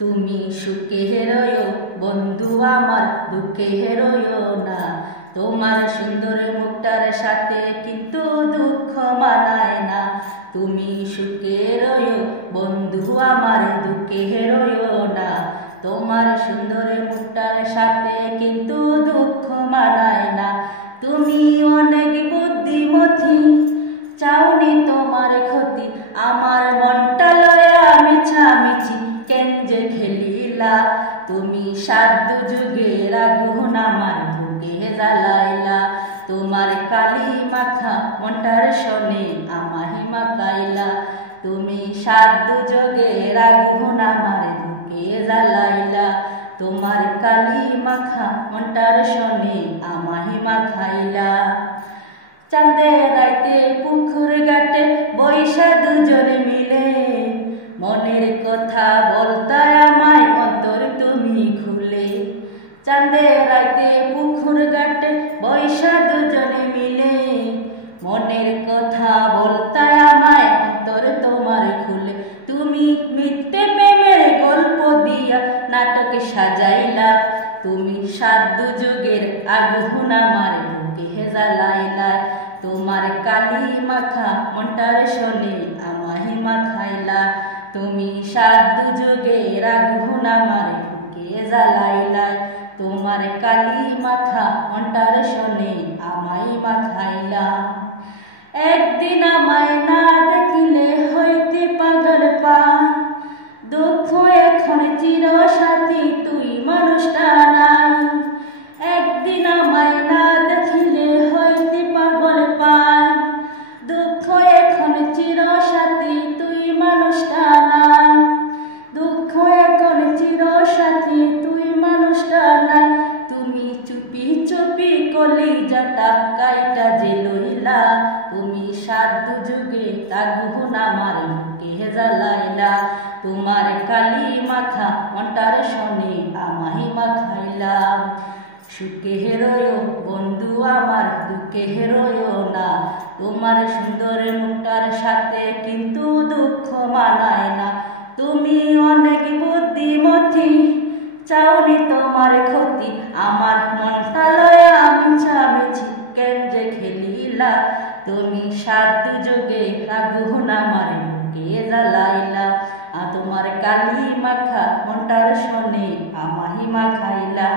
তুমি সুখে রয়ো বন্ধু আমার, দুঃখে রয়ো না। তোমার সুন্দর মুখটার সাথে কিন্তু দুঃখ মানায় না। তুমি সুখে রয়ো বন্ধু আমার, দুঃখে রয়ো না। তোমার সুন্দর মুখটার সাথে কিন্তু দুঃখ মানায় না। তুমি অনেক বুদ্ধিমতী, চাওনি তোমার ক্ষতি। আমার মনটা লয়া মিছামিছি কেঞ্জে খেলিলা। তুমি সাধ্য যুগের আগুন আমার বুকে জ্বালাইলা। তোমার কালি মাখা মনটার শোনে আমাহি মাকাইলা। তুমি সাধ্য যুগের আগুন আমার বুকে জ্বালাইলা। তোমার কালি মাখা মনটার শোনে আমাহি মাখাইলা। চাঁদের রাইতে পুকুর ঘাটে বৈশা দুজনে মিলে, মনের কথা বলতায় আমায় অন্তর তুমি খুলে। চাঁদের রাইতে পুকুর ঘাটে বৈশা দুজনে মিলে, মনের কথা বলতায় আমায় অন্তর তোমার খুলে। তুমি মিথ্যে প্রেমের গল্প দিয়া নাটক সাজাইলা। তুমি সাধ্য যুগের আগুন আমার বুকে জ্বালাইলা। তোমার কালি মাখা মনটার শোনে আমাহি মাখাইলা। তুমি সাধ্য যুগের আগুন আমার বুকে জ্বালাইলা। তোমার কালি মাখা মনটার শোনে আমাই মাখাইলা। একদিন আমায় না দেখিলে হইতে পাগল পায়, দুঃখ এখন চিরসাথী তুই মানুষটা নাই। একদিন আমায় না দেখিলে হইতে পাগল পায়, দুঃখ এখন চিরসাথী তুই মানুষটা নাই। দুঃখ এখন চিরসাথী তুই মানুষটা নাই। তুমি চুপি চুপি কলিজাটা কাইটা যে লইলা। তুমি সাধ্য যুগে আগুন আমার বুকে জ্বালাইলা। তোমার কালি মাখা মনটার শোনে আমাহি মাখাইলা। সুখে রয়ো বন্ধু আমার, দুঃখে রয়ো না। তোমার সুন্দর মুখটার সাথে কিন্তু দুঃখ মানায় না। তুমি অনেক বুদ্ধিমতী, চাওনি তোমার ক্ষতি। আমার মনটা লয়া মিছামিছি কেঞ্জে খেলিলা। তুমি সাধ্য যুগে আগুন আমার বুকে জ্বালাইলা। তোমার কালি মাখা মনটার শোনে আমাহি মাখাইলা।